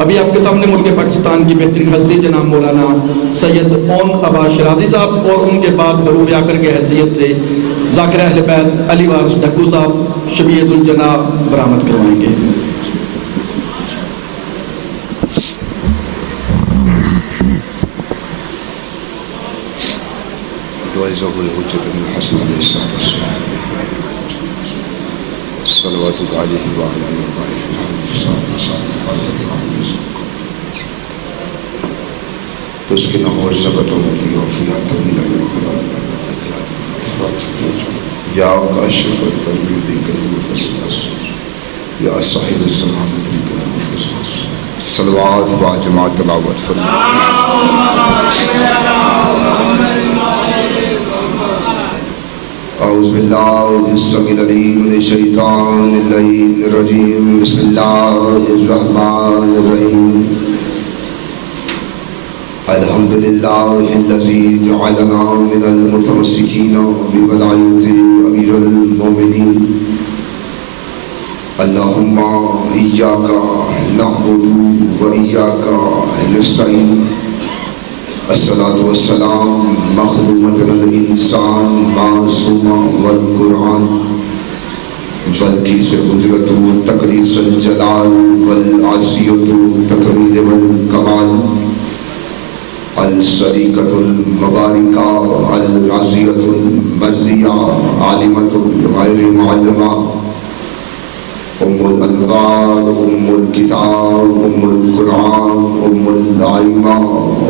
ابھی آپ کے سامنے ملک پاکستان کی بہترین ہستی جناب مولانا سید اون عباس شرازی صاحب اور ان کے بعد حروف آخر کے حیثیت سے ذاکر اہل بیت علی وارث ڈھکو صاحب شبیہۃ الجناب برآمد کروائیں گے۔ صلوات علیہ وعلیہ تسکنہ اور ثبت ہوتی اور فیہ طویلہ یا کاشف التربیت کریم فسلس یا صاحب الزمان کریم فسلس صلوات و جماعت تلاوت اعوذ باللہ السمیع العلیم من الشیطان اللعین الرجیم بسم اللہ الرحمن الرحیم الحمدللہ الذی جعلنا من المتمسکین بولایت امیر المومنین اللہم ایاک نعبد و ایاک نستعین الصلاة والسلام مخدومة الانسان معصوما والقرآن بلکہ سے قدرت و تقدیس الجلال والعصیت تکمیل والکمال الصدیقۃ المبارکہ الرازیۃ المرضیہ عالمۃ غیر معلمہ ام الانوار ام الکتاب ام القرآن ام الائمہ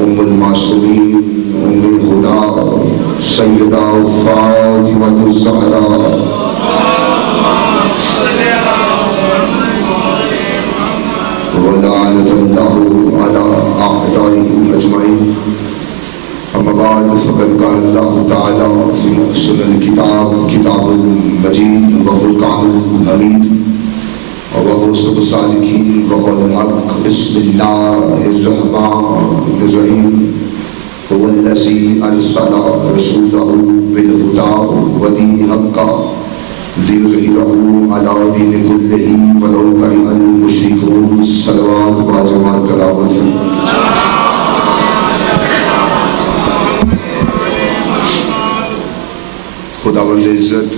ام المعصومین ام الہدی سیدہ فاطمۃ الزہرا ولعنۃ اللہ علی اعدائہم اجمعین۔ اما بعد فقد قال اللہ تعالی فی محسن الکتاب کتاب المجید وفرقان الحمید وَغُوثُ الصَّالِحِينَ وَقَوْلُ الْحَقِّ بِسْمِ اللَّهِ الرَّحْمَنِ الرَّحِيمِ هُوَ الَّذِي أَرْسَلَ رَسُولَهُ بِالْهُدَى وَدِينِ الْحَقِّ لِيُظْهِرَهُ عَلَى دِينِ كُلِّهِ وَلَوْ كَرِهَ الْمُشْرِكُونَ۔ صلوات و جماعت تلاوت۔ خداوند عزت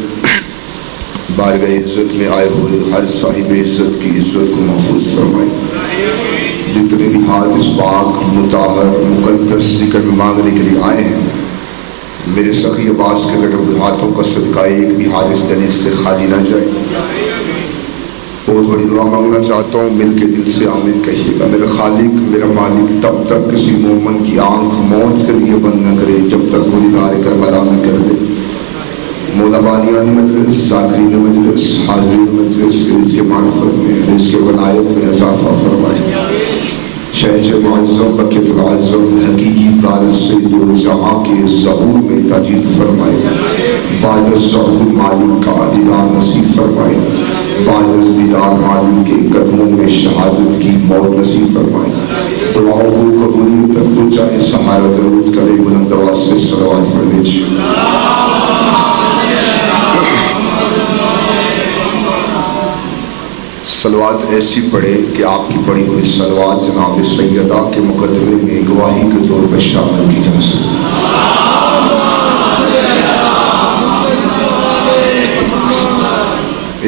بارگاہ عزت میں آئے ہوئے ہر صاحب عزت کی عزت کو محفوظ فرمائے۔ جتنے بھی ہاتھ اس پاک مطہر مقدس ذکر میں مانگنے کے لیے آئے ہیں، میرے سخی عباس کے کٹے ہوئے ہاتھوں کا صدقہ ایک بھی ہاتھ اس دل سے خالی نہ جائے۔ بہت بڑی دعا مانگنا چاہتا ہوں، مل کے دل سے آمین کہیے گا۔ میرا خالق میرا مالک تب تک کسی مومن کی آنکھ موت کے لیے بند نہ کرے جب تک وہ نگاہ کربلا نہ کر دے۔ مولا بانیان مجلس، ذاکرین مجلس، حاضرین مجلس، رزق معرفت میں رزق ولایت میں اضافہ فرمائے۔ شہنشاہ معظم بقیت العظم حقیقی وارث سے دو جہاں کے ظہور میں تاجیل فرمائے۔ بعد ظہور مالک کا دیدار نصیب فرمائے۔ بعد دیدار مالک کے قدموں میں شہادت کی موت نصیب فرمائے۔ دعاؤں کو قبولیت تک پہنچائے۔ سہارا درود کرے بلند آواز سے صلوات پڑھ لیجیے۔ صلوات ایسی پڑھے کہ آپ کی پڑھی ہوئی صلوات جناب سیدہ کے مقدمے میں گواہی کے طور پر شامل کی جا سکے۔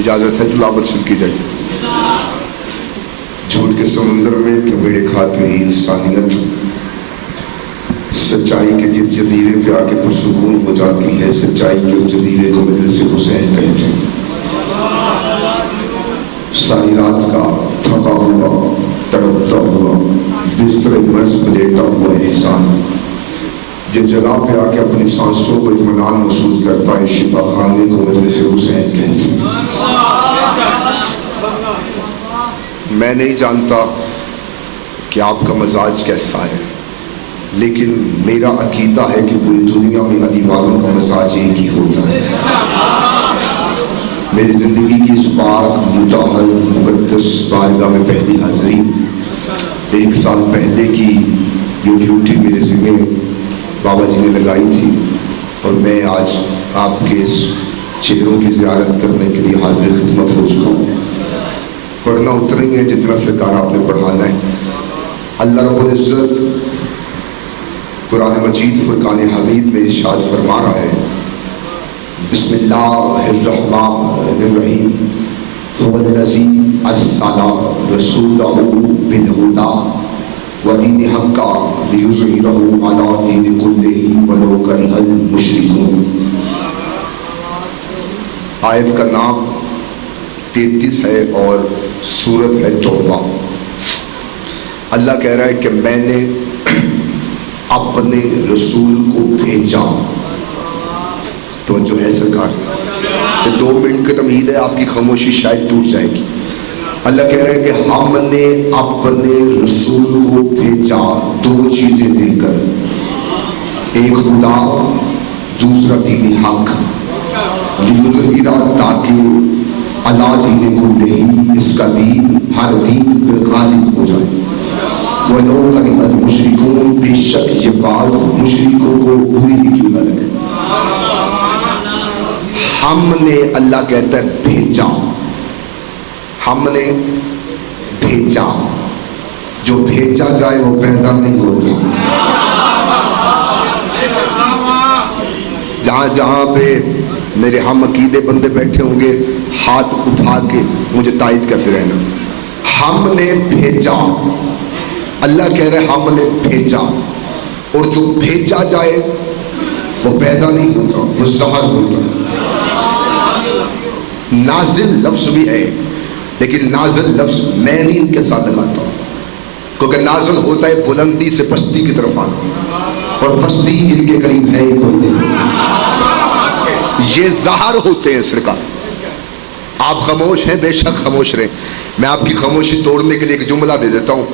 اجازت ہے تلاوت شروع کی جائے۔ جھوٹ کے سمندر میں تبیڑے کھاتے ہی انسانیت سچائی کے جس جزیرے پہ آ کے پرسکون ہو جاتی ہے، سچائی کے اس جزیرے کو مجلس حسین کہتے ہیں۔ ساری رات کا تھکا ہوا تڑپتا ہوا بستر مرض میں لیٹا ہوا انسان جن جگہ پہ آ کے اپنی سانسوں کو اطمینان محسوس کرتا ہے، شفا خانے کو مجلس حسین کہتے ہیں۔ میں نہیں جانتا کہ آپ کا مزاج کیسا ہے، لیکن میرا عقیدہ ہے کہ پوری دنیا میں علی والوں کا مزاج ایک ہی ہوتا ہے۔ میری زندگی کی اس پاک مطہر مقدس بارگاہ میں پہلی حاضری 1 سال پہلے کی جو ڈیوٹی میرے ذمہ بابا جی نے لگائی تھی، اور میں آج آپ کے اس چہروں کی زیارت کرنے کے لیے حاضر خدمت ہو چکا ہوں۔ پڑھنا اتنا ہی ہے جتنا سرکار آپ نے پڑھانا ہے۔ اللہ رب العزت قرآن مجید فرقان حمید میں ارشاد فرما رہا ہے بسم اللہ الرحمن الرحیم هو الذی ارسل رسولہ بالہدی ودین حق لیظہرہ علی دین کلہ ولو کرہ المشرکون۔ آیت کا نام 33 ہے اور سورت ہے توبہ۔ اللہ کہہ رہا ہے کہ میں نے اپنے رسول کو بھیجا۔ توجہ ہے سرکار، 2 منٹ کی تمہید ہے، آپ کی خاموشی شاید ٹوٹ جائے گی۔ اللہ کہہ رہا ہے کہ ہم نے اپنے رسول کو بھیجا 2 چیزیں دے کر، ایک خدا، دوسرا دین حق، تاکہ اللہ دین کلہ، اس کا دین ہر دین پہ غالب ہو جائے۔ وَلَوْ كَرِهَ الْمُشْرِكُونَ، بے شک یہ بات مشرکوں کو بری ہی کیوں نہ لگے۔ ہم نے، اللہ کہتا ہے بھیجا، ہم نے بھیجا، جو بھیجا جائے وہ پیدا نہیں ہوتا۔ جہاں جہاں پہ میرے ہم عقیدے بندے بیٹھے ہوں گے، ہاتھ اٹھا کے مجھے تائید کرتے رہنا۔ ہم نے بھیجا، اللہ کہہ رہے ہم نے بھیجا، اور جو بھیجا جائے وہ پیدا نہیں ہوتا، وہ ظاہر ہوتا۔ نازل لفظ بھی ہے، لیکن نازل لفظ میں نہیں ان کے ساتھ لگاتا ہوں، کیونکہ نازل ہوتا ہے بلندی سے پستی کی طرف آنا، اور پستی ان کے قریب ہے ہی کوئی نہیں۔ یہ ظاہر ہوتے ہیں سرکار۔ آپ خاموش ہیں، بے شک خاموش رہیں، میں آپ کی خاموشی توڑنے کے لیے ایک جملہ دے دیتا ہوں۔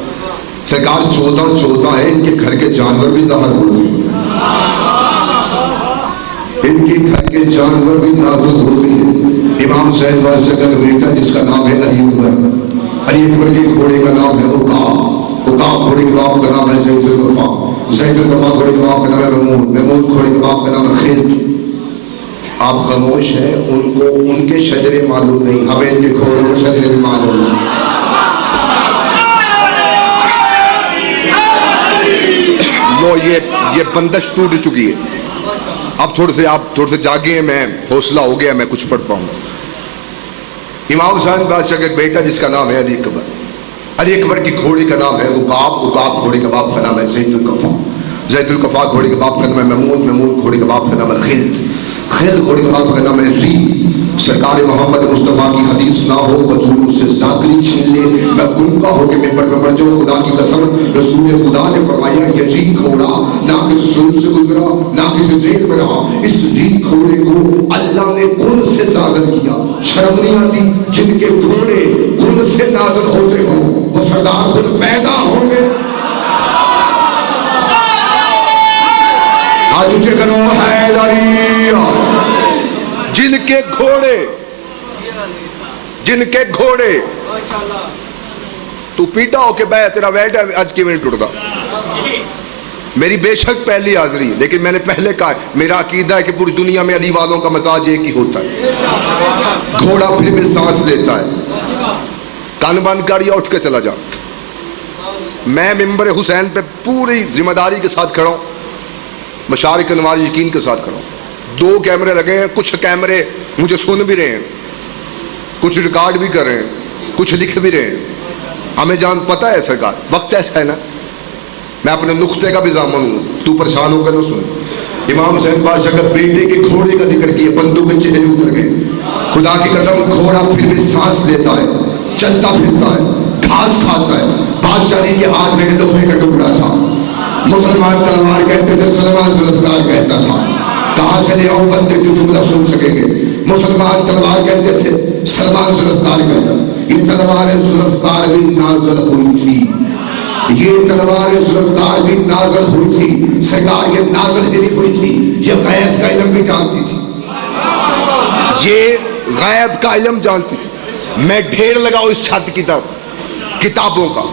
سرکار 14 ہے، ان کے گھر کے جانور بھی ظاہر ہوتے ہیں، ان کے گھر کے جانور بھی نازل ہوتے ہیں۔ امام زید بادشاہ کا بیٹا جس کا نام ہے علی اکبر، علی اکبر کے گھوڑے کا نام ہے عقاب، عقاب گھوڑے کے باپ کا نام ہے زید القفا، زید القفا گھوڑے کے باپ کا نام ہے محمود، محمود گھوڑے کے باپ کا نام ہے خلد۔ آپ خاموش ہیں، ان کو ان کے شجرے معلوم نہیں، ہمیں ان کے گھوڑوں کے شجرے معلوم نہیں۔ یہ بندش ٹوٹ چکی ہے۔ اب تھوڑے سے جاگے ہیں، میں حوصلہ ہو گیا، میں کچھ پڑھ پاؤں گا۔ امام حسین بادشاہ کا بیٹا جس کا نام ہے علی اکبر، علی اکبر کی گھوڑی کا نام ہے عقاب، عقاب گھوڑی کا باپ کا نام ہے زید القفا، زید القفا گھوڑی کے باپ کا نام ہے محمود، محمود گھوڑی کے باپ کا نام ہے خلد، خلد گھوڑی کے باپ کا نام ہے ری۔ سرکار محمد مصطفیٰ کی حدیث نہ ہو بدور سے ذاکری چھین لے، میں گنگا ہو کے ممبر پہ مر جاؤں۔ خدا کی قسم، رسول خدا نے فرمایا یہ گھوڑا نہ کسی سن سے گزرا نہ کسی ریت میں رہا، اس ری گھوڑے کو اللہ نے کن سے نازل کیا۔ شرم نہیں آتی؟ جن کے گھوڑے کن سے نازل ہوتے ہوں وہ سردار خود پیدا ہوں گے۔ آج تجھے کرو حیدری، جن کے گھوڑے تو پیٹا ہو کے بے تیرا ویٹ ہے آج کی منٹ ٹوٹ گا۔ میری بے شک پہلی حاضری، لیکن میں نے پہلے کہا میرا عقیدہ ہے کہ پوری دنیا میں علی والوں کا مزاج ایک ہی ہوتا ہے۔ گھوڑا پھر بھی سانس لیتا ہے۔ کان بند کر یا اٹھ کے چلا جا۔ میں ممبر حسین پہ پوری ذمہ داری کے ساتھ کھڑا ہوں، مشارق انوار یقین کے ساتھ کھڑا ہوں۔ 2 کیمرے لگے ہیں، کچھ کیمرے مجھے سن بھی رہے ہیں، کچھ ریکارڈ بھی کر رہے ہیں، کچھ لکھ بھی رہے ہیں۔ ہمیں جان پتہ ہے سرکار، وقت ایسا ہے نا، میں اپنے نقطے کا بھی ضامن ہوں، تو پریشان ہو کر نہ سن۔ امام حسین بادشاہ کا بیٹے کے گھوڑے کا ذکر کیا، بندوں کے چہرے اتر گئے۔ خدا کی قسم، گھوڑا پھر بھی سانس لیتا ہے، چلتا پھرتا ہے، گھاس کھاتا ہے۔ بادشاہ علی کے ہاتھ میں لوہے کا ٹکڑا تھا، مسلمان تلوار کہتے تھے، سلمان ذوالفقار کہتا تھا۔ کہاں سے لے آؤں بندے جو جملہ سن سکیں گے؟ مسلمان تلوار کہتے تھے، سلمان ذوالفقار کہتا۔ یہ تلوار ذوالفقار بھی نازل ہوئی تھی، یہ تلوار ذوالفقار بھی نازل ہوئی تھی۔ سرکار یہ نازل ہی نہیں ہوئی تھی، یہ غیب کا علم بھی جانتی تھی، یہ غیب کا علم جانتی تھی۔ میں ڈھیر لگاؤ اس چھت کی طرف کتابوں کا،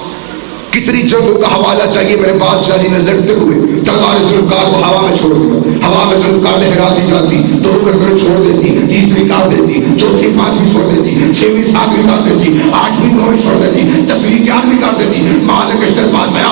کتنی جنگوں کا حوالہ چاہیے۔ میرے بادشاہ علی نے لڑتے ہوئے تلوار ذوالفقار کو ہوا میں چھوڑ دیا، ہوا میں ذوالفقار لہرا دی جاتی، 2 گردنیں چھوڑ دیتی، تیسری کاٹ دیتی، چوتھی 5ویں چھوڑ دیتی، 6ویں 7ویں کاٹ دیتی، 8ویں 9ویں چھوڑ دیتی، 10ویں 11ویں کاٹ دیتی۔ مالک اشتر پاس آیا،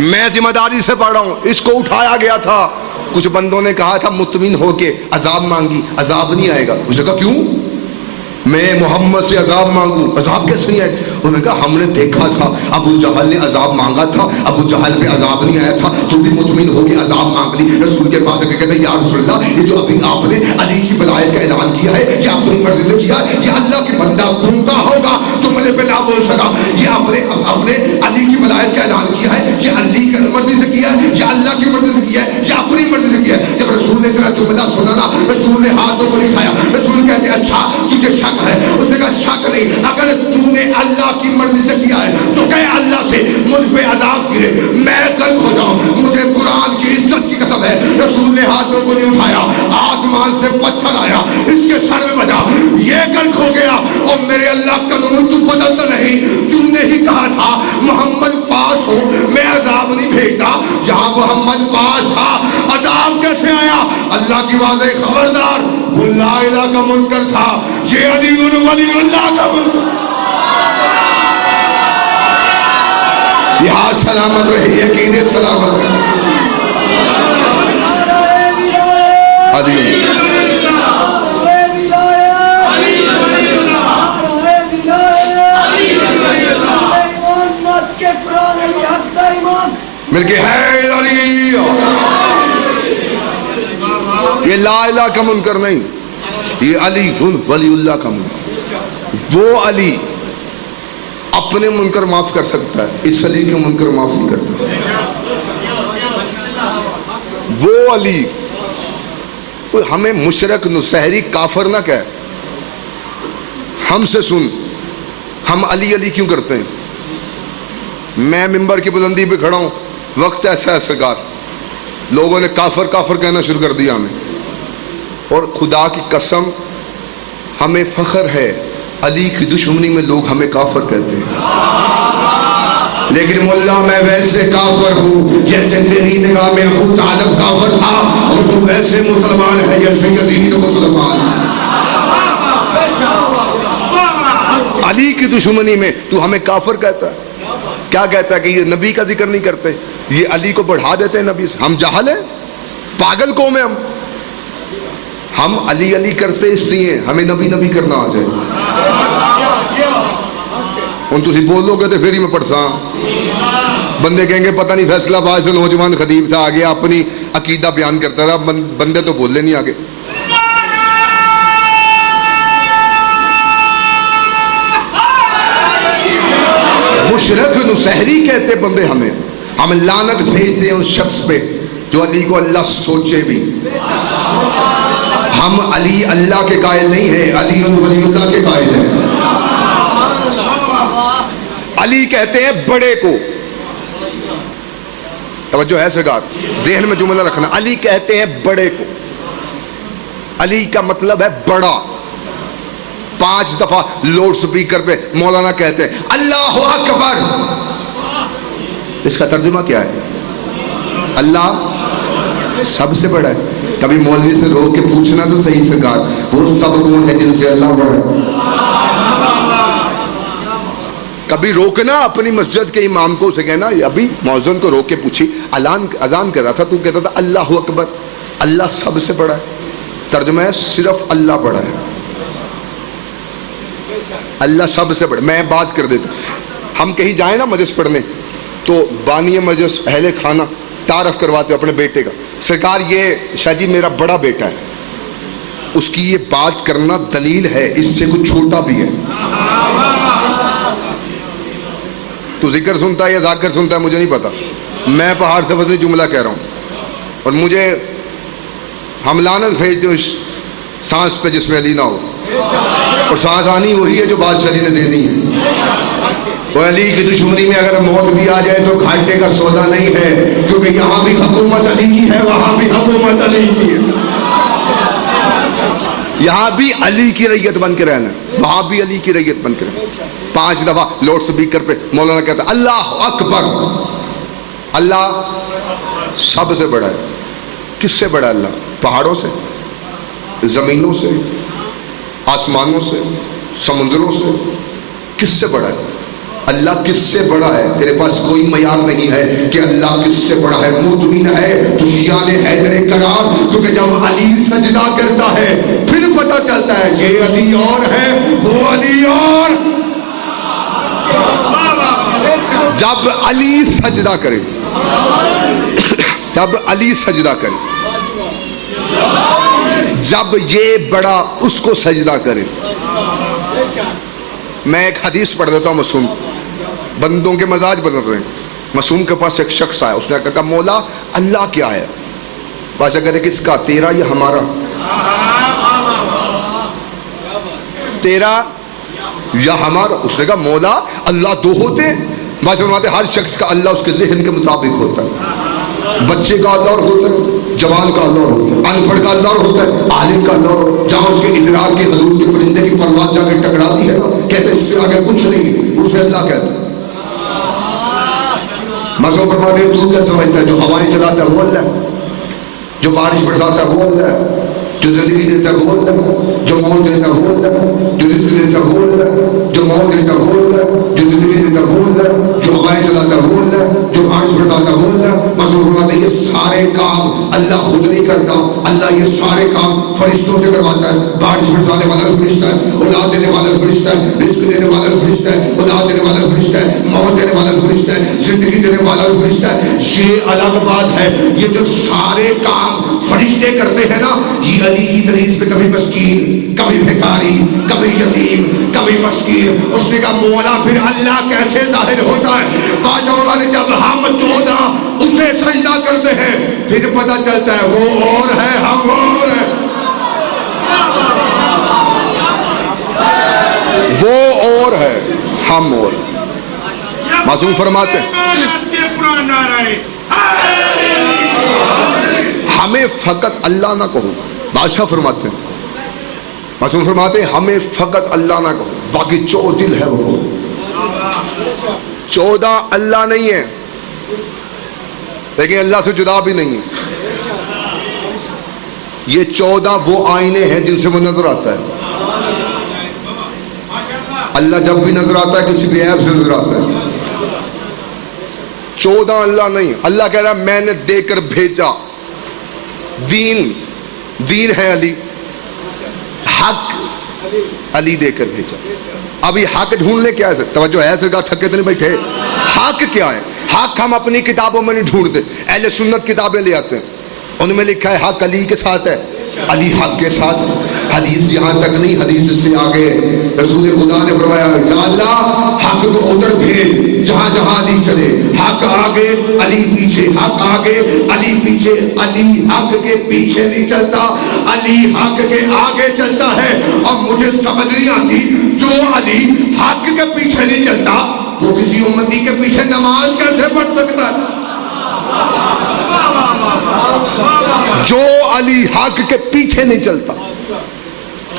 میں ذمہ داری سے پڑھ رہا ہوں. اس کو اٹھایا گیا تھا. کچھ بندوں نے کہا تھا مطمئن ہو کے عذاب مانگی, عذاب نہیں آئے گا. اس نے کہا کیوں؟ میں محمد سے عذاب مانگوں, عذاب کیسے نہیں آئے؟ انہوں نے کہا ہم نے دیکھا تھا ابو جہل نے عذاب مانگا تھا, ابو جہل پہ عذاب نہیں آیا تھا, تو بھی مطمئن ہو کے عذاب مانگ لی. رسول کے پاس کہتے ہیں یا رسول اللہ, یہ جو ابھی آپ نے علی کی ولایت کا اعلان کیا ہے یہ اپنی مرضی سے کیا ہے, یہ اللہ کے بندہ گنگا ہوگا تو میرے پہ نہ بول سکا. یہ آپ نے علی کی ولایت کا اعلان کیا ہے, یہ علی کی مرضی سے کیا ہے یا اللہ کی مرضی سے کیا ہے یا اپنی مرضی سے کیا ہے. جب رسول نے تیرا جملہ سنا نا, رسول نے ہاتھوں کو اٹھایا. رسول کہتے ہیں اچھا تجھے شک ہے؟ اس نے کہا شک نہیں, اگر تو نے اللہ کی مرضی سے کیا ہے تو کہ اللہ سے مجھ پہ عذاب گرے, میں غرق ہو جاؤں, مجھے قرآن کی عزت کی قسم ہے. رسول نے ہاتھوں کو نہیں اٹھایا, آسمان سے پتھر آیا, اس کے سر میں بجا, یہ غرق ہو گیا. اور میرے اللہ کا نور تو بدلتا نہیں, تم نے ہی کہا تھا محمد پاس ہو میں عذاب نہیں بھیجتا. جہاں محمد پاس تھا عذاب کیسے آیا؟ اللہ کی واضح خبردار, وہ لا الہ کا منکر تھا, یہ علی ولی اللہ کا منکر. یہاں سلامت رہے, یقین سلامت رہے. مل کے ہے علی. یہ لا الہ کا منکر نہیں, یہ علی ولی اللہ کا منکر. وہ علی اپنے منکر معاف کر سکتا ہے, اس علی کے منکر معاف نہیں کرتا. وہ علی, ہمیں مشرک نصحری کافر نہ کہے. ہم سے سن, ہم علی علی کیوں کرتے ہیں؟ میں ممبر کی بلندی پہ کھڑا ہوں, وقت ایسا ہے سرکار, لوگوں نے کافر کافر کہنا شروع کر دیا ہمیں. اور خدا کی قسم ہمیں فخر ہے, علی کی دشمنی میں لوگ ہمیں کافر کہتے ہیں, لیکن مولا میں ویسے کافر ہوں جیسے تیری نگاہ میں ابو طالب کافر تھا, اور تو ویسے مسلمان ہے جیسے یزید مسلمان تھا. علی کی دشمنی میں تو ہمیں کافر کہتا ہے. کیا کہتا ہے کہ یہ نبی کا ذکر نہیں کرتے, یہ علی کو بڑھا دیتے ہیں نبی سے. ہم جاہل ہیں, پاگل قوم ہیں ہم علی علی کرتے اس لیے ہمیں نبی نبی کرنا آ جائے. ہوں تھی بولو گے تو پھر ہی میں پڑھتا. بندے کہیں گے پتہ نہیں فیصلہ آباد سے نوجوان خطیب تھا, آگے اپنی عقیدہ بیان کرتا رہا, بندے تو بولنے نہیں آگے. مشرک نصحری کہتے بندے ہمیں. ہم لعنت بھیجتے ہیں اس شخص پہ جو علی کو اللہ سوچے بھی. ہم علی اللہ کے قائل نہیں ہیں, علی ولی اللہ کے قائل ہیں. علی کہتے ہیں بڑے کو, توجہ ہے سرکار, ذہن میں جملہ رکھنا. علی کہتے ہیں بڑے کو. علی کا مطلب ہے بڑا. 5 دفعہ لاؤڈ سپیکر پہ مولانا کہتے ہیں اللہ اکبر. اس کا ترجمہ کیا ہے؟ اللہ سب سے بڑا ہے. کبھی مولوی سے روک کے پوچھنا تو صحیح سرکار, وہ سب کون ہے جن سے اللہ بڑا ہے؟ کبھی روکنا اپنی مسجد کے امام کو, اسے کہنا, ابھی مؤذن کو روک کے پوچھی, اذان کر رہا تھا, تو کہتا تھا اللہ اکبر. اللہ سب سے بڑا ہے. ترجمہ ہے صرف اللہ بڑا ہے, اللہ سب سے بڑا. میں بات کر دیتا ہوں, ہم کہیں جائیں نا مجلس پڑھنے, تو بانی مجلس اہل خانہ تعارف کرواتے اپنے بیٹے کا, سرکار یہ شاہ جی میرا بڑا بیٹا ہے. اس کی یہ بات کرنا دلیل ہے, اس سے کچھ چھوٹا بھی ہے. تو ذکر سنتا ہے یا ذاکر سنتا ہے مجھے نہیں پتا, میں پہاڑ سے وزنی جملہ کہہ رہا ہوں. اور مجھے ہم لعنت بھیجتے ہیں سانس پہ جس میں علی نہ ہو, اور سانس آنی وہی ہے جو بادشاہ علی نے دے دی ہے. وہ علی کی دشمنی میں اگر موت بھی آ جائے تو گھاٹے کا سودا نہیں ہے, کیونکہ یہاں بھی حکومت علی کی ہے, وہاں بھی حکومت علی کی ہے. یہاں بھی علی کی رعیت بن کے رہنا, وہاں بھی علی کی رعیت بن کے رہنا. 5 دفعہ لاؤڈ سپیکر پہ مولانا کہتا ہے اللہ اکبر. اللہ سب سے بڑا ہے. کس سے بڑا ہے اللہ؟ پہاڑوں سے, زمینوں سے, آسمانوں سے, سمندروں سے. کس سے بڑا ہے؟ اللہ کس سے بڑا ہے؟ تیرے پاس کوئی معیار نہیں ہے کہ اللہ کس سے بڑا ہے. مطمئن ہے تو شیعہ نے حیدر کرار، کیونکہ جب علی سجدہ کرتا ہے پھر پتہ چلتا ہے یہ علی اور ہے، وہ علی اور. جب علی سجدہ کرے، جب علی سجدہ کرے، جب یہ بڑا اس کو سجدہ کرے. میں ایک حدیث پڑھ دیتا ہوں. معصوم بندوں کے مزاج بدل رہے ہیں. معصوم کے پاس ایک شخص آیا، اس نے کہا مولا اللہ کیا ہے؟ بادشاہ کہتے کس کا؟ تیرا یا ہمارا؟ تیرا یا ہمارا؟ اس نے کہا مولا اللہ دو ہوتے ہیں. بادشاہ فرماتے ہر شخص کا اللہ اس کے ذہن کے مطابق ہوتا ہے. بچے کا اللہ اور ہوتا ہے، جوان کا اللہ ہوتا ہے، ان پڑھ کا اللہ ہوتا ہے، عالم کا اللہ. جہاں اس کے ادراک کے حدود کے پرندے کی پرواز جا کے ٹکراتی ہے نا، کہتے اس سے آگے کچھ نہیں، اسے اللہ کہتا ہے. مذہب فرماتے ہیں تو کیا سمجھتا ہے؟ جو ہوائیں چلاتا ہے وہ اللہ ہے، جو بارش برساتا ہے وہ اللہ ہے، جو زندگی دیتا ہے وہ اللہ ہے، جو موت دیتا ہے وہ اللہ ہے، جو رزق دیتا ہے وہ اللہ ہے، جو موت دیتا ہے وہ اللہ ہے، جو زندگی دیتا ہے وہ اللہ ہے، جو ہوائیں چلاتا ہے وہ اللہ ہے، جو بارش برساتا ہے وہ اللہ ہے. مذہب فرماتے ہیں یہ سارے کام اللہ خود نہیں کرتا، اللہ یہ سارے کام فرشتوں سے کرواتا ہے. بارش برسانے والا فرشتہ ہے، اولاد دینے والا فرشتہ ہے، رزق دینے والا فرشتہ ہے، اولاد دینے والا فرشتہ ہے، موت دینے والا فرشتہ ہے، زندگی دینے والا فرشتہ ہے. یہ الگ بات ہے. یہ جو سارے کام فرشتے کرتے ہیں نا، یہ علی کی دلیل پہ کبھی مسکین، کبھی بھکاری، کبھی یتیم، کبھی مسکین. اس نے کہا مولا پھر اللہ کیسے ظاہر ہوتا ہے؟ بادشاہ نے جب ہم 14 اسے سجدہ کرتے ہیں پھر پتہ چلتا ہے وہ اور ہے، ہم اور ہیں. وہ اور ہے، ہم اور. معصوم فرماتے ہیں ہمیں فقط اللہ نہ کہو. بادشاہ فرماتے ہیں، معصوم فرماتے ہیں ہمیں فقط اللہ نہ کہو، باقی جو دل ہے وہ کہو. 14 اللہ نہیں ہے لیکن اللہ سے جدا بھی نہیں ہے. یہ 14 وہ آئینے ہیں جن سے وہ نظر آتا ہے. اللہ جب بھی نظر آتا ہے کسی بھی عیب سے نظر آتا ہے. 14 اللہ نہیں. اللہ کہہ رہا ہے میں نے دے کر بھیجا دین ہے علی، حق علی دے کر بھیجا. ابھی حق ڈھونڈنے کیا ہے؟ توجہ ہے سرکار، تھکے تو نہیں بیٹھے. حق کیا ہے؟ حق ہم اپنی کتابوں میں نہیں ڈھونڈتے. اہل سنت کتابیں لے آتے ہیں، ان میں لکھا ہے حق علی کے ساتھ ہے، علی حق کے ساتھ. حدیث یہاں تک نہیں، حدیث سے آگے رسول خدا نے فرمایا یا اللہ حق کو ادھر بھیج جہاں جہاں علی چلے. حق آگے علی پیچھے، حق آگے علی پیچھے. علی حق کے پیچھے نہیں چلتا، علی حق کے آگے چلتا ہے. اور مجھے سمجھ نہیں آتی جو علی حق کے پیچھے نہیں چلتا وہ کسی امتی کے پیچھے نماز کیسے پڑھ سکتا ہے؟ جو علی حق کے پیچھے نہیں چلتا.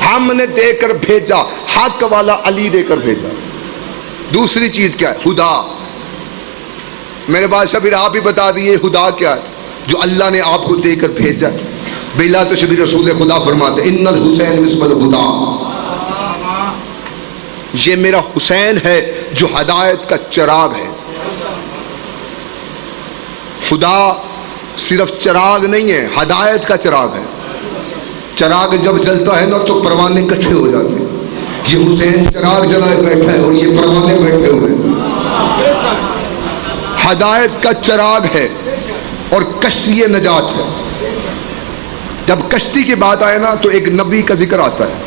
ہم نے دے کر بھیجا، حق والا علی دے کر بھیجا. دوسری چیز کیا ہے؟ خدا. میرے بادشاہ پھر آپ ہی بتا دیئے خدا کیا ہے جو اللہ نے آپ کو دے کر بھیجا. بلا تشبیہ رسول خدا فرماتے ان الحسین مثل الہدا، یہ میرا حسین ہے جو ہدایت کا چراغ ہے. خدا صرف چراغ نہیں ہے، ہدایت کا چراغ ہے. چراغ جب جلتا ہے نا تو پروانے اکٹھے ہو جاتے ہیں. یہ حسین چراغ جلائے بیٹھا ہے اور یہ پروانے بیٹھے ہوئے ہیں. ہدایت کا چراغ ہے اور کشتی نجات ہے. جب کشتی کی بات آئے نا تو ایک نبی کا ذکر آتا ہے،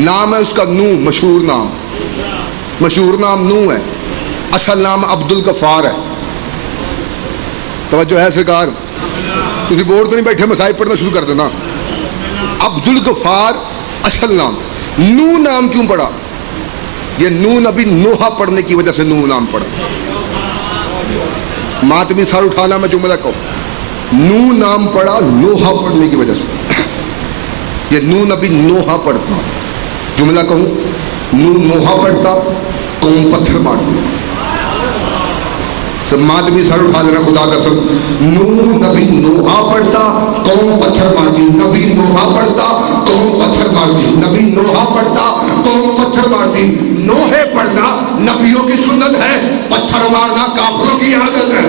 نام ہے اس کا نوح. مشہور نام نوح ہے، اصل نام عبد الغفار ہے. توجہ ہے سرکار، تسی بور تو نہیں بیٹھے، مسائب پڑھنا شروع کر دینا. عبد الغفار اصل نام. نوح نام کیوں پڑا؟ یہ نوح نبی نوحہ پڑھنے کی وجہ سے نوح نام پڑا. ماتمی سار اٹھانا میں جملہ کہوں، نوح نام پڑا نوحہ پڑھنے کی وجہ سے. یہ نوح نبی نوحہ پڑھتا، جملہ کہوں نوح نوحہ پڑھتا قوم پتھر مارتی. سب ماتمی سر اٹھا لینا خدا کا سب. نوح نبی نوحہ پڑھتا قوم پتھر مارتی. نبی نوحہ پڑھتا قوم پتھر مارتی. نبی نوحہ پڑھتا قوم پتھر مارتی. نوحے پڑھنا نبیوں کی سنت ہے، پتھر مارنا کافروں کی عادت ہے.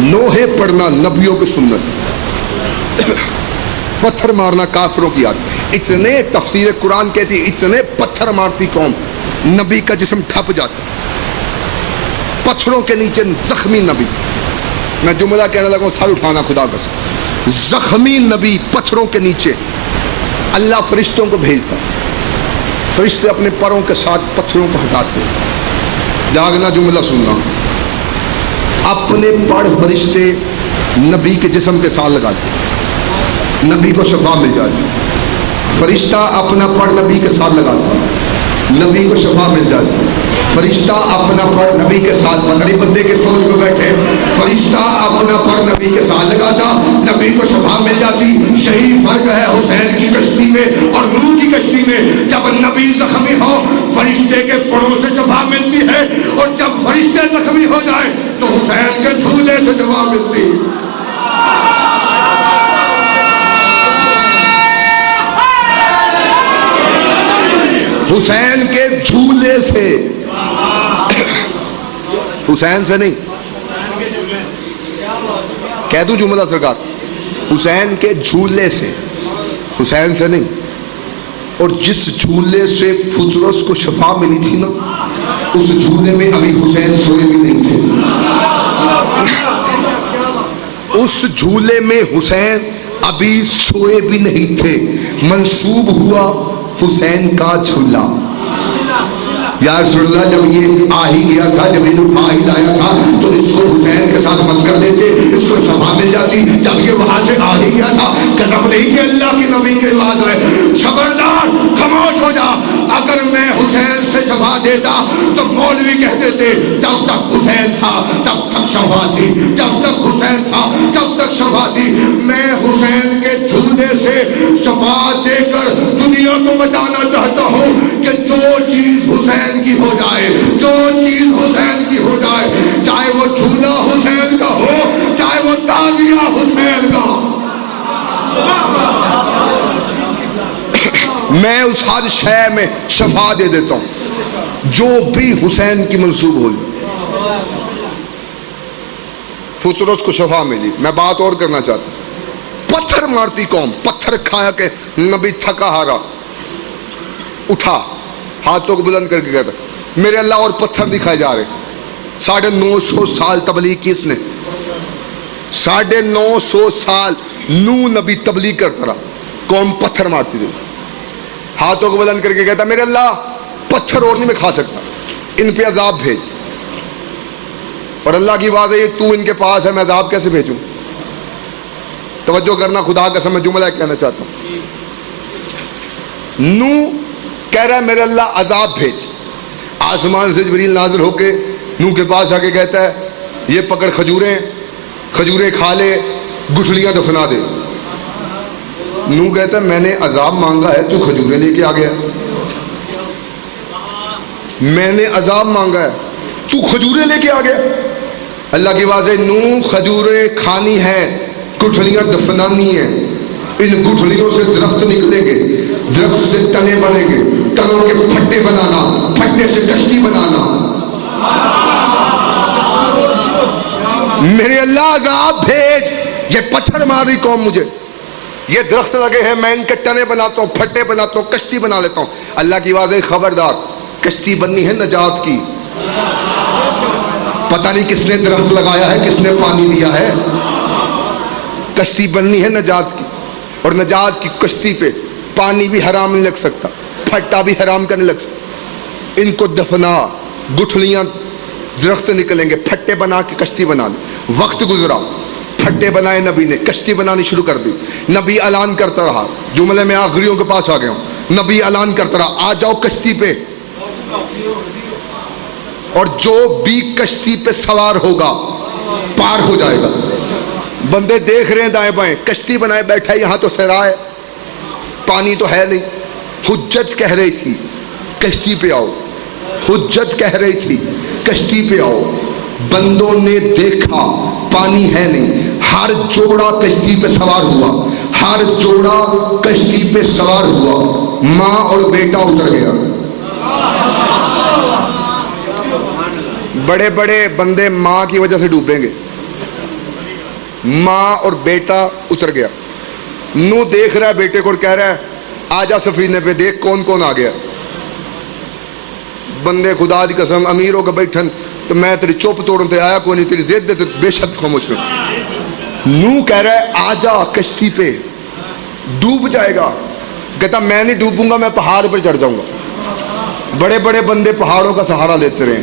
نوحے پڑھنا نبیوں کی سنت، پتھر مارنا کافروں کی عادت. اتنے تفسیر قرآن کہتی ہے اتنے پتھر مارتی قوم، نبی کا جسم ٹھپ جاتا، پتھروں کے نیچے زخمی نبی. میں جملہ کہنے لگا سر اٹھانا خدا کا سر. زخمی نبی پتھروں کے نیچے، اللہ فرشتوں کو بھیجتا، فرشتے اپنے پروں کے ساتھ پتھروں کو ہٹاتے. جاگنا جملہ سننا. اپنے پر فرشتے نبی کے جسم کے ساتھ لگاتے، نبی کو شفا مل جاتی. فرشتہ اپنا پر نبی کے ساتھ لگاتا، نبی کو شفا مل جاتی. فرشتہ اپنا پر نبی کے ساتھ، پتہ بندے کے سوچ میں بیٹھے، فرشتہ اپنا پر نبی کے ساتھ لگاتا، نبی کو شفا مل جاتی. یہی فرق ہے حسین کی کشتی میں اور نور کی کشتی میں. جب نبی زخمی ہو فرشتے کے پروں سے شفا ملتی ہے، اور جب فرشتے زخمی ہو جائیں تو حسین کے جھولے سے شفا ملتی. حسین کے جھولے سے، حسین سے نہیں، کہہ دوں جملہ سرکار، حسین کے جھولے سے، حسین سے نہیں. اور جس جھولے سے فطرس کو شفا ملی تھی نا، اس جھولے میں ابھی حسین سوئے بھی نہیں تھے. اس جھولے میں حسین ابھی سوئے بھی نہیں تھے. منسوب ہوا حسین کا جھولا. یا رسول اللہ جب یہ آ ہی گیا تھا، جب یہ اٹھا ہی لایا تھا تو اس کو حسین کے ساتھ مس کر دیتے، اس کو شفا مل جاتی. جب یہ وہاں سے آ ہی گیا تھا، قسم نہیں کہ اللہ کی نبی کے آواز ہے، خبردار خاموش ہو جا. اگر میں حسین سے شفا دیتا تو مولوی کہتے تھے جب تک حسین تھا تب تک شفا تھی، جب تک حسین تھا تب تک شفا تھی. میں حسین کے جھولے سے شفا دے کر دنیا کو بتانا چاہتا ہوں کہ جو چیز حسین کی ہو جائے، جو چیز حسین کی ہو جائے، چاہے وہ جھولا حسین کا ہو، چاہے وہ تعزیہ حسین کا ہو، میں اس ہر شے میں شفا دے دیتا ہوں جو بھی حسین کی منسوب ہو. فطرس کو شفا ملی. میں بات اور کرنا چاہتا ہوں. پتھر مارتی قوم، پتھر کھایا کہ نبی تھکا ہارا اٹھا، ہاتھوں کو بلند کر کے کہتا میرے اللہ اور پتھر دکھائے جا رہے. 950 سال تبلیغ کی اس نے، 950 سال نو نبی تبلیغ کرتا رہا، قوم پتھر مارتی تھی. ہاتھوں کو بلند کر کے کہتا میرے اللہ پتھر اور نہیں میں کھا سکتا، ان پہ عذاب بھیج. اور اللہ کی بات ہے تو ان کے پاس ہے، میں عذاب کیسے بھیجوں؟ توجہ کرنا خدا کا قسم، میں جملہ کہنا چاہتا ہوں. نو کہہ رہا ہے میرے اللہ عذاب بھیج. آسمان سے جبریل نازل ہو کے نو کے پاس آ کے کہتا ہے یہ پکڑ کھجوریں، کھجوریں کھا لے، گٹھلیاں دفنا دے. نو کہتا ہے میں نے عذاب مانگا ہے، تو کھجوریں لے کے آ گیا. میں نے عذاب مانگا ہے، تو کھجوریں لے کے آ گیا. اللہ کی واضح نو کھجوریں کھانی ہے، گٹھلیاں دفنانی ہیں. ان گٹھلیوں سے درخت نکلیں گے، درخت سے تنے بنیں گے، تنوں کے پھٹے بنانا، پھٹے سے کشتی بنانا. میرے اللہ عذاب بھیج. یہ پتھر ماری قوم مجھے، یہ درخت لگے ہیں، میں ان کے تنے بناتا ہوں، پھٹے بناتا ہوں، کشتی بنا لیتا ہوں. اللہ کی واضح خبردار، کشتی بننی ہے نجات کی. پتہ نہیں کس نے درخت لگایا ہے، کس نے پانی دیا ہے. کشتی بننی ہے نجات کی، اور نجات کی کشتی پہ پانی بھی حرام نہیں لگ سکتا، پھٹا بھی حرام کا نہیں لگ سکتا. ان کو دفنا، گٹھلیاں درخت نکلیں گے، پھٹے بنا کے کشتی بنا لیں. وقت گزرا، پھٹے بنائے نبی نے، کشتی بنانی شروع کر دی. نبی اعلان کرتا رہا، جملے میں آخریوں کے پاس آ گیا ہوں. نبی اعلان کرتا رہا آ جاؤ کشتی پہ، اور جو بھی کشتی پہ سوار ہوگا پار ہو جائے گا. بندے دیکھ رہے ہیں دائیں بائیں، کشتی بنائے بیٹھا ہے، یہاں تو صحرا ہے، پانی تو ہے نہیں. حجت کہہ رہی تھی کشتی پہ آؤ، حجت کہہ رہی تھی کشتی پہ آؤ. بندوں نے دیکھا پانی ہے نہیں، ہر جوڑا کشتی پہ سوار ہوا، ہر جوڑا کشتی پہ سوار ہوا. ماں اور بیٹا اتر گیا. بڑے بڑے بندے ماں کی وجہ سے ڈوبیں گے. ماں اور بیٹا اتر گیا. نو دیکھ رہا ہے بیٹے کو اور کہہ رہا ہے آجا سفینے پہ دیکھ کون کون آ گیا. بندے خدا دی قسم امیر ہو کے بیٹھن تو میں تیری چپ توڑن تے آیا کوئی نہیں, تیری زد دے بے شک خاموش ہوں. نو کہہ رہا ہے آجا کشتی پہ, ڈوب جائے گا. کہتا میں نہیں ڈوبوں گا, میں پہاڑ پر چڑھ جاؤں گا. بڑے بڑے بندے پہاڑوں کا سہارا لیتے رہے.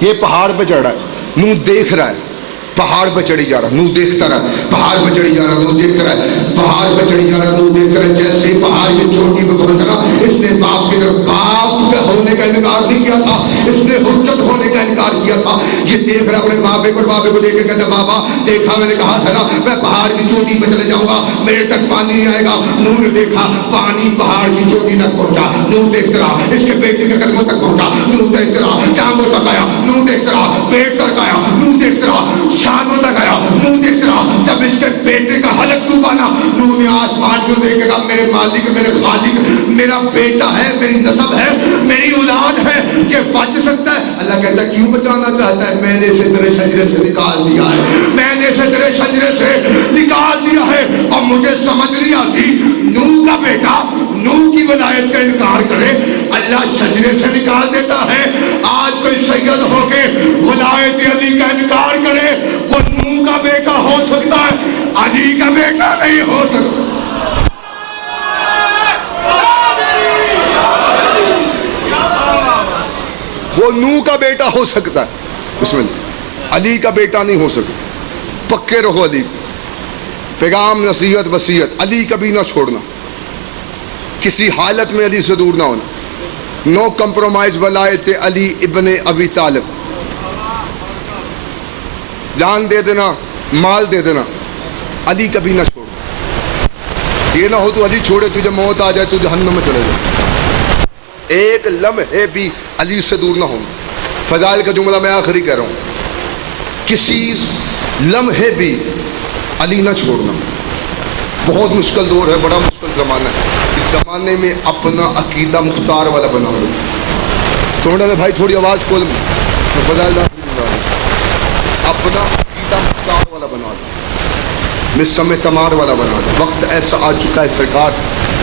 یہ پہاڑ پہ چڑھ رہا ہے, نو دیکھ رہا ہے پہاڑ پہ چڑھی جا رہا, نو دیکھتا رہا پہاڑ پہ چڑھی جا رہا, نو دیکھتا رہا پہاڑ پہ چڑھی جا رہا, نو دیکھتا رہا. جیسے پہاڑ کی چوٹی پہ پہنچا اس نے باپ کے باپ کا ہونے کا انکار نہیں کیا تھا, اس نے حجت ہونے کا انکار کیا تھا. یہ دیکھ رہا اپنے بابے کو دیکھ کے کہتا بابا دیکھا میں نے کہا تھا نا میں پہاڑ کی چوٹی پہ چلے جاؤں گا, میرے تک پانی نہیں آئے گا. نو نے دیکھا پانی پہاڑ کی چوٹی تک پہنچا, نو دیکھتا رہا اس کے بیٹے کے قدموں تک پہنچا, نو دیکھتا رہا ٹانگوں تک آیا, نو دیکھتا رہا پیٹ تک آیا, نو دیکھتا رہا شانوں تک آیا, نو دیکھتا رہا جب اس کے بیٹے کا حلق ڈوبا نا, نو نے آسمان کو دیکھے گا میرے مالک میرے خالق میرا بیٹا ہے, میری نسب ہے, میری اولاد ہے, یہ بچ سکتا ہے. اللہ کہتا ہے کیوں بچانا چاہتا ہے, میں نے اسے تیرے شجرے سے نکال دیا ہے, میں نے اسے تیرے شجرے سے نکال دیا ہے. اور مجھے سمجھ نہیں آتی نو کا بیٹا نو کی ولایت کا انکار کرے اللہ شجرے سے نکال دیتا ہے. آج کوئی سید ہو کے ولایت علی کا انکار کرے وہ نو کا بیٹا ہو سکتا ہے, علی کا بیٹا نہیں ہو سکتا. وہ نو کا بیٹا ہو سکتا ہے, بسم اللہ, علی کا بیٹا نہیں ہو سکتا. پکے رہو علی, پیغام نصیحت وصیت, علی کبھی نہ چھوڑنا, کسی حالت میں علی سے دور نہ ہونا. نو کمپرومائز ولایت علی ابن ابی طالب, جان دے دینا مال دے دینا, علی کبھی نہ چھوڑنا. یہ نہ ہو تو علی چھوڑے تجھے موت آ جائے تو جہنم میں چلے جائے. ایک لمحے بھی علی سے دور نہ ہونا. فضائل کا جملہ میں آخری کہہ رہا ہوں, کسی لمحے بھی علی نہ چھوڑنا. بہت مشکل دور ہے, بڑا مشکل زمانہ ہے. اس زمانے میں اپنا عقیدہ مختار والا بنا لو. سونا لے بھائی تھوڑی آواز کھول, فضائل اپنا عقیدہ مختار والا بنا لو, مسم تمار والا بنا دو. وقت ایسا آ چکا ہے سرکار,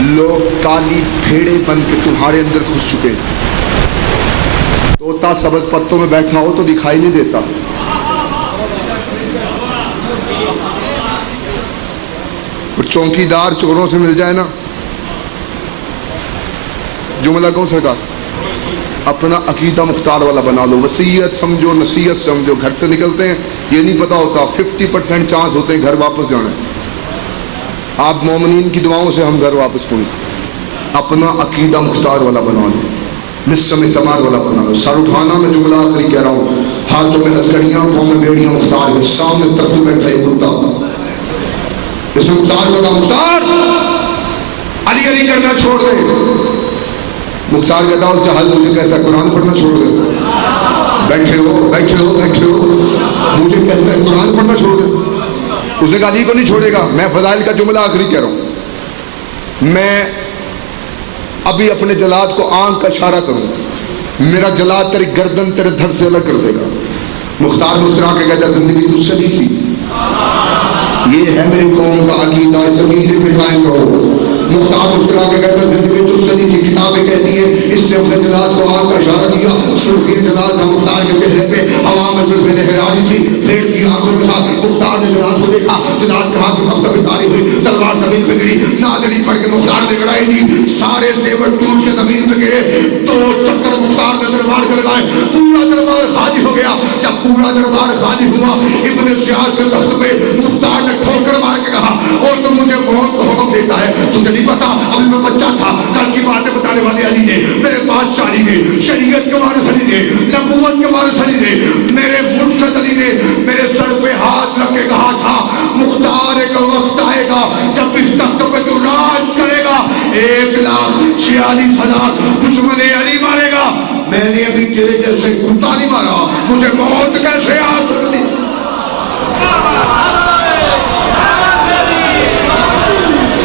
لوگ کالی بھیڑے بن کے تمہارے اندر گھس چکے ہیں. طوطا سبز پتوں میں بیٹھا ہو تو دکھائی نہیں دیتا, اور چوکی دار چوروں سے مل جائے نا, جملہ کون سرکار, اپنا عقیدہ مختار والا بنا لو. وصیت سمجھو نصیحت سمجھو. گھر سے نکلتے ہیں یہ نہیں پتا ہوتا 50% چانس ہوتے ہیں گھر واپس جانا. آپ مومنین کی دعاؤں سے ہم گھر واپس پہنچ. اپنا عقیدہ مختار والا بنا لو, نصم تمار والا بنا لو. سر اٹھانا میں جملہ آخری کہہ رہا ہوں, ہاتھوں میں ہتھکڑیاں پاؤں میں بیڑیاں مختار ہے, سامنے تخت بیٹھا یہ کتا, اس میں مختار والا مختار علی علی کرنا چھوڑ دے. مختار کہتا ہوں جہل مجھے کہتا ہے قرآن پڑھنا چھوڑ دے. بیٹھے ہو بیٹھے ہو بیٹھے ہو, مجھے کہتا ہے قرآن پڑھنا چھوڑ دے. اس نے کہا علی کو نہیں چھوڑے گا. میں فضائل کا جملہ آخری کہہ رہا ہوں, میں ابھی اپنے جلاد کو آنکھ کا اشارہ کروں, میرا جلاد تیری گردن تیرے دھڑ سے الگ کر دے گا. مختار مسکرا کے کہتا ہے زندگی تجھ سے نہیں تھی, یہ ہے میری قوم کا عقیدہ, اس عقیدے پہ قائم رہو. مختار مسکرا کے کہتا ہے زندگی تجھ سے نہیں تھی. کتابیں کہتی ہیں اس نے اپنے جلاد کو آنکھ کا اشارہ کیا, سرخی جلاد تھا مختار کے چہرے پہ, ہوا میں زلفیں لہرا رہی تھی, پھیٹ کی آنکھوں کے ساتھ مختار نے جلاد کو دیکھا. جلاد کے ہاتھ میں خفتہ تاری ہوئی, تلوار زمین پہ گری, نادری پڑھ کے مختار نے گڑائی دی, سارے زیور ٹوٹ کے زمین پہ گرے. 2 چکر مختار نے دربار کے لگائے, پورا دربار خالی ہو گیا. جب پورا دربار خالی ہوا, ابن زیاد کے تخت پہ مختار نے ٹھوکر مار کے کہا اور تم مجھے موت کا حکم دیتا ہے, تجھے نہیں پتا ابھی میں بچہ تھا, کل کی باتیں بتانے والے علی نے, میرے بادشاہی نے, شریعت کے وارث علی نے, نبوت کے وارث علی نے, میرے مرشد علی نے میرے سر پہ ہاتھ رکھ کے کہا تھا مختار کا وقت آئے گا جب اس تخت پہ تو راج کرے گا, 1,46,000 دشمن علی مارے گا. میں نے ابھی تیرے جیسے کتا نہیں مارا, مجھے موت کیسے آ سکتی.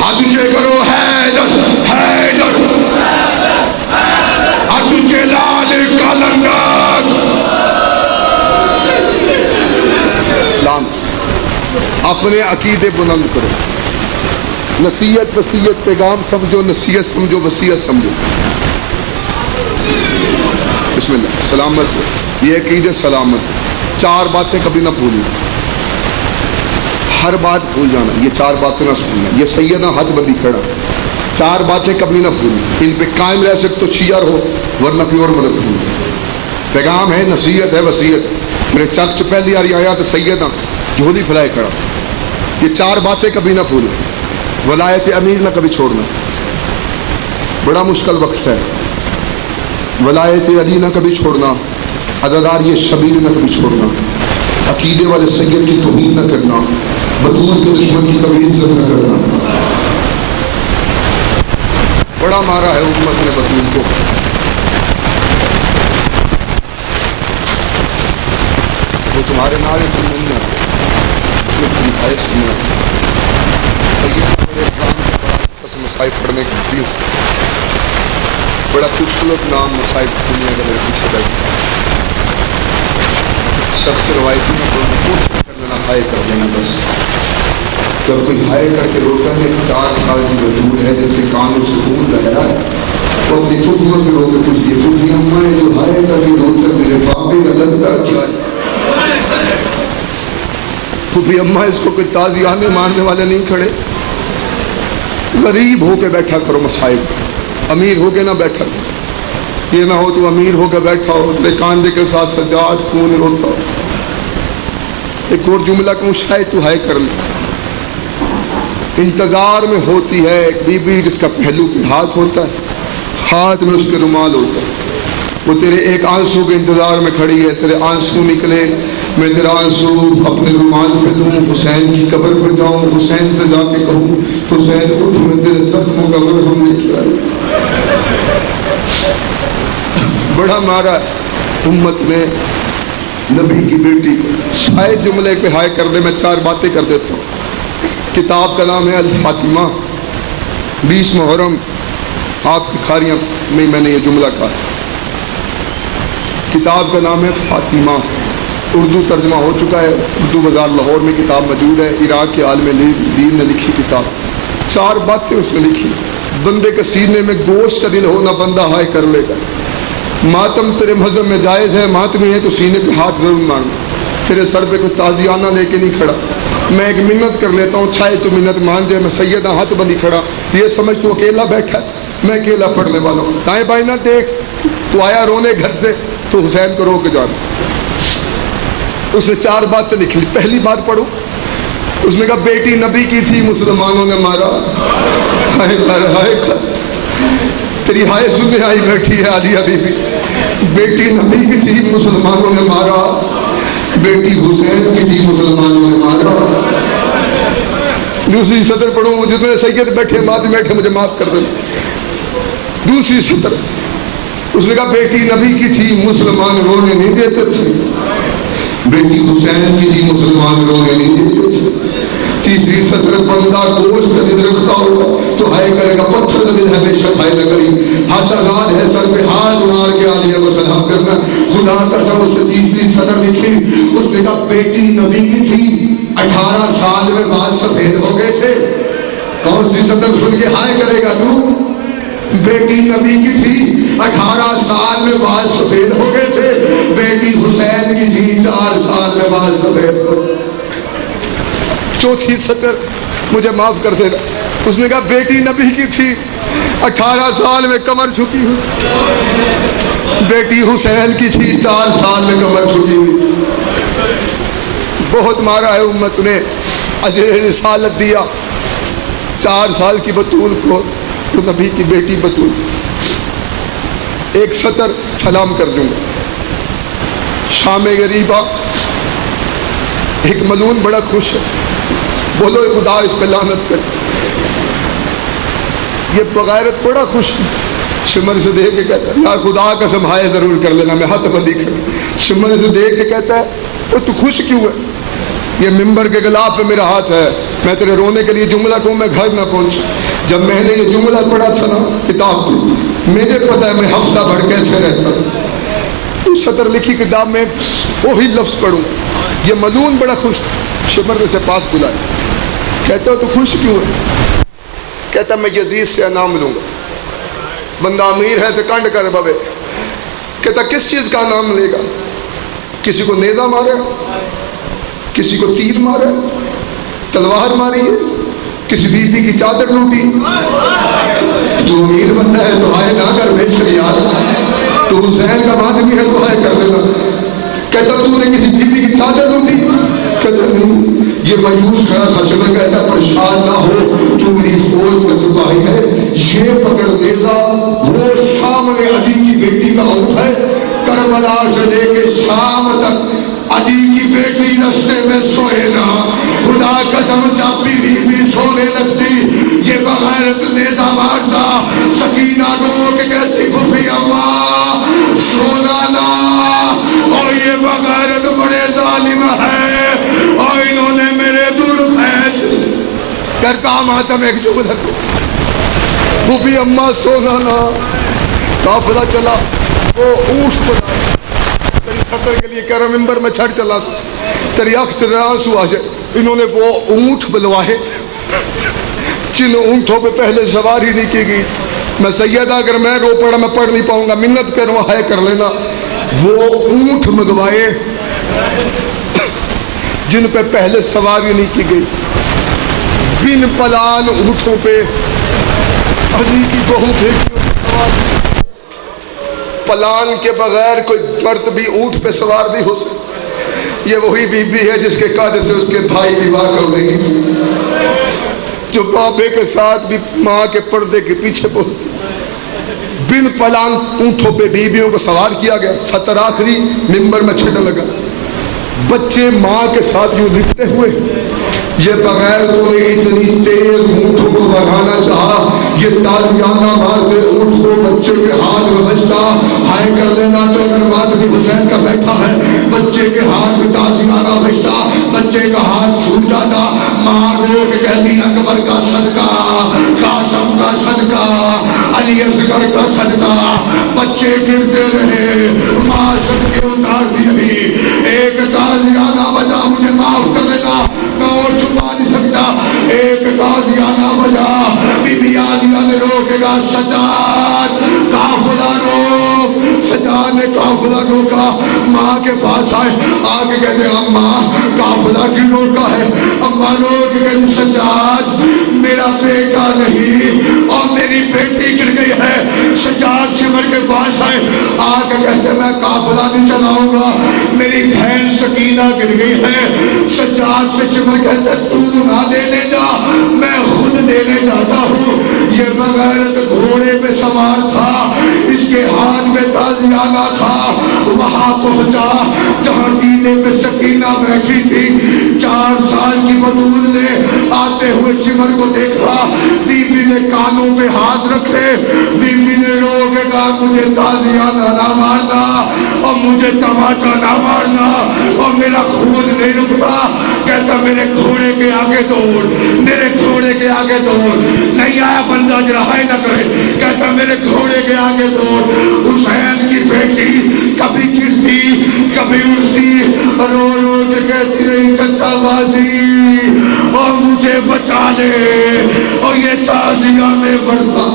حیدر حیدر حیدر اپنے عقیدے بلند کرو. نصیحت وصیت پیغام سمجھو, نصیحت سمجھو, وصیت سمجھو. بسم اللہ. سلامت ہو, یہ عقیدے سلامت. 4 باتیں کبھی نہ بھولنا, ہر بات بھول جانا, یہ 4 باتیں نہ سننا. یہ سیدنا ہاتھ بندی کھڑا, 4 باتیں کبھی نہ بھولنا, ان پہ قائم رہ سکتے تو شیعہ رہو, ورنہ کوئی اور مدد بھولنا. پیغام ہے, نصیحت ہے, وصیت. میرے چرچ پہلی آری آیا تو سیدنا جھولی پھیلائے کھڑا. یہ 4 باتیں کبھی نہ بھولنا. ولایت امیر نہ کبھی چھوڑنا, بڑا مشکل وقت ہے. ولایت علی نہ کبھی چھوڑنا, عزادار یہ شبیر نہ کبھی چھوڑنا, عقیدے والے سید کی توہین نہ کرنا, بطول کے دشمن کی کبھی عزت نہ کرنا. بڑا مارا ہے حکومت نے بطول کو. وہ تمہارے نعرے سننے نہیں آتے, اس میں تم آئے سننا. سید بڑے کام کے بعد بس مصائب پڑھنے کرتی ہوں. بڑا خوبصورت نام مصائب دنیا کا میرے پیچھے بیٹھا. سخت روایتی میں کوشش کر لینا, ہائے کر لینا بس. جب کوئی ہائے کر کے روتا ہے, 4 سال کی وجود ہے جس کے کانوں سے خون بہ رہا ہے, تو اپنی پھوپھیوں سے رو کے پوچھتی ہے, پھوپھی اماں نے جو ہائے کر کے روتا میرے باپے کا لگتا کیا ہے. پھوپھی اماں اس کو کوئی تازیانے ماننے والے نہیں کھڑے. غریب ہو کے بیٹھا کرو مصائب, امیر ہو کے نہ بیٹھا. یہ نہ ہو تو امیر ہو کے بیٹھا ہو, تیرے کاندھے کے ساتھ سجاد خون روتا ہو. ایک اور جملہ کہوں, شاید تو ہائے کر لے. انتظار میں ہوتی ہے ایک بی بی جس کا پہلو پہ ہاتھ ہوتا ہے, ہاتھ میں اس کے رومال ہوتا ہے. وہ تیرے ایک آنسو کے انتظار میں کھڑی ہے, تیرے آنسو نکلے, میں تیرا آنسو اپنے رومال پہ لوں, حسین کی قبر پہ جاؤں, حسین سے جا کے کہوں حسین اٹھ, میں تیرے زخموں کا مرہم لے کے آیا. بڑا مارا امت نے نبی کی بیٹی کو. شاید جملے پہ ہائے کر دے, میں 4 باتیں کر دیتا ہوں. کتاب کا نام ہے الفاطمہ. 20 محرم آپ کی کھاریاں میں نے یہ جملہ کہا. کتاب کا نام ہے فاطمہ, اردو ترجمہ ہو چکا ہے, اردو بازار لاہور میں کتاب موجود ہے. عراق کے عالم دین نے لکھی کتاب. 4 باتیں اس نے لکھی. بندے کے سینے میں گوشت کا دل ہونا, بندہ ہائے کر لے گا. ماتم تیرے مذہب میں جائز ہے, ماتمی ہے تو سینے پہ ہاتھ ضرور مانگ. تیرے سر پہ کوئی تازیانہ لے کے نہیں کھڑا. میں ایک منت کر لیتا ہوں, چھائے تو منت مان جائے. میں سیدہ ہاتھ بندی کھڑا, یہ سمجھ تو اکیلا بیٹھا ہے, میں اکیلا پڑھنے والا ہوں. دائیں بائیں نہ دیکھ, تو آیا رونے گھر سے تو حسین کو رو کے جانا. اس نے 4 باتیں لکھ لی. پہلی بات پڑھو, اس نے کہا بیٹی نبی کی تھی, مسلمانوں نے مارا. ہائے کر, ہائے کر, تیری ہائے سننے آئی بیٹھی ہے عالیہ بی بی. بیٹی نبی کی تھی, مسلمانوں نے مارا. بیٹی حسین کی تھی, مسلمانوں نے مارا. دوسری سطر پڑھو, جتنے سید بیٹھے بات بیٹھے مجھے معاف کر دینا. دوسری سطر, اس نے کہا بیٹی نبی کی تھی, مسلمان رونے نہیں دیتے تھے. بیٹی حسین کی تھی, مسلمان رونے نہیں دیتے تھے. تیسری سطر, بندہ گوشت کا دل رکھتا ہوگا تو ہائے کرے گا, پتھر کا دل ہمیشہ ہائے نہ کری. ہاتھ آزاد ہے, سر پہ ہاتھ مار کے عالیہ کو سلام کرنا. خدا کا سب. اس نے تیسری سطر لکھی, اس نے کہا بیٹی نبی کی تھی, 18 سال میں بال سفید ہو گئے تھے. کون سی سطر سن کے ہائے کرے گا تو؟ بیٹی نبی کی تھی, 18 سال میں بال سفید ہو گئے تھے. بیٹی حسین کی تھی, 4 سال میں بال سفید ہو. چوتھی سطر, مجھے معاف کر دینا, اس نے کہا بیٹی نبی کی تھی, 18 سال میں کمر جھکی ہوئی. بیٹی حسین کی تھی, 4 سال میں کمر جھکی ہوئی. بہت مارا ہے امت نے, اجر رسالت دیا. 4 سال کی بطول کو تو نبی کی بیٹی بطول. ایک سطر سلام کر دوں گا. شام غریبہ, ایک ملون بڑا خوش ہے, بولو خدا اس پہ لعنت کر. یہ بغیرت بڑا خوش ہے. شمر سے دیکھ کے کہتا ہے, یا خدا قسم ہائے ضرور کر لینا, میں ہاتھ بندی کر. شمر سے دیکھ کے کہتا ہے, تو خوش کیوں ہے؟ یہ ممبر کے غلاف پہ میرا ہاتھ ہے, میں تیرے رونے کے لیے جملہ کہوں, میں گھر نہ پہنچ. جب میں نے یہ جملہ پڑھا تھا نا کتاب کو, مجھے پتا ہے میں ہفتہ بھر کیسے رہتا. سطر لکھی کتاب میں وہی لفظ پڑھوں. یہ ملون بڑا خوش تھا. شمر نے سے پاس بلایا. کہتا تو خوش کیوں ہے؟ کہتا میں یزید سے انعام لوں گا. بندہ امیر ہے تو کنڈ کر بوے. کہتا کس چیز کا انعام لے گا؟ کسی کو نیزہ مارے، کسی کو تیر مارے، تلوار ماری ہے، کسی بیوی کی چادر لوٹی. تو امیر بندہ ہے تو آئے نہ کر بے شریعت. تو حسین کا آدمی ہے تو آئے کر دینا. کہتا تو نے کسی بیوی کی چادر لوٹی؟ کہتا نہیں. یہ مایوس کھڑا تھا. شمر کہتا پریشان نہ ہو، تو میری فوج کا سپاہی ہے. یہ پکڑ نیزہ وہ سامنے علی کی بیٹی کا اونٹ ہے. کربلا سے لے کے شام تک علی کی بیٹی رستے میں سوئے نا. خدا قسم جب بھی سونے لگتی یہ بغیرت نیزہ مارتا. سکینہ رو کے کہتی پھوپھی اماں سونا نا. اور یہ بغیرت بڑے ظالم ہے اور انہوں نے میرے دور پھینچ کرتا ماتم ایک جو بدھت. پھوپھی اماں سونا نا. قافلہ چلا. وہ اونٹ بنائے تیری سفر کے لیے کہہ رہا ممبر میں چھڑ چلا سا تیری آنکھ سے آنسو آ جائے. انہوں نے وہ اونٹ بلوائے جن اونٹوں پہ پہلے سواری نہیں کی گئی. میں سیدہ اگر میں رو پڑا میں پڑھ نہیں پاؤں گا، منت کروں ہائے کر لینا. وہ اونٹ بلوائے جن پہ پہلے سواری نہیں کی گئی. بن پلان اونٹوں پہ علی کی بہو بیٹیوں پہ سواری. پلان کے بغیر کوئی مرد بھی اونٹ پہ سوار نہیں ہو سکتا. یہ وہی بی بی ہے جس کے قد سے اس کے بھائی بیوہ کر رہی تھی، جو بابے کے ساتھ بھی ماں کے پردے کے پیچھے بولتی. بن پلان اونٹوں پہ بیویوں کو سوار کیا گیا. ستر آخری ممبر میں چھڑنے لگا. بچے ماں کے ساتھ یوں لپٹے ہوئے. یہ بغیر کوئی اتنی تیز اونٹوں کو بھگانا چاہا. یہ تازیانہ مارتے اونٹ کو بچے کے ہاتھ میں بجتا. ہائے کر لینا تو اگر مادری حسین کا بیٹھا ہے بچے کے ہاتھ میں تازیانہ بجتا، بچے کا ہاتھ چھوٹ جاتا. ماں رو کے کہتی اکبر کا صدقہ، قاسم کا صدقہ، علی اصغر کا صدقہ. بچے گرتے رہے. ماں صدقے اتار دی. ایک تازیانہ بجا مجھے معاف کر لینا میں اور چھپا نہیں سکتا. ایک تازیانہ بجا بی بی عالیہ نے روکے گا. سجاد قافلہ روک. سجاد نے قافلہ روکا. ماں کے پاس آئے. آگے کہتے اماں قافلہ کی روکا ہے. اماں روک کے کہتے سجاد میرا بیٹا نہیں اور میری بیٹی گر گئی ہے. سجاد شمر کے پاس آئے. آگے کہتے میں قافلہ نہیں چلاؤں گا، میری بہن سکینہ گر گئی ہے. سجاد سے شمر کہتے تو نہ دینے جا، میں خود دینے جاتا ہوں. یہ بغیرت گھوڑے پہ سوار تھا، اس کے ہاتھ میں تازیانہ تھا. وہاں پہنچا جہاں ٹیلے پہ سکینہ بیٹھی تھی. 4 سال کی بطول نے آتے ہوئے شمر کو دیکھا. بی بی نے کانوں پہ ہاتھ رکھے. بی بی نے رو کے کہا مجھے تازیانہ نہ مارنا اور مجھے تماچا نہ مارنا اور میرا خون نہیں رکتا. کہتا میرے گھوڑے کے آگے دوڑ، میرے گھوڑے کے آگے دوڑ. نہیں آیا بندہ جرائے نہ کرے. کہتا میرے گھوڑے کے آگے دوڑ. حسین کی بیٹی کبھی گرتی کبھی اٹھتی رو رو کے کہتی رہی چچا بازی اور مجھے بچا لے. اور یہ تازیہ میں برسا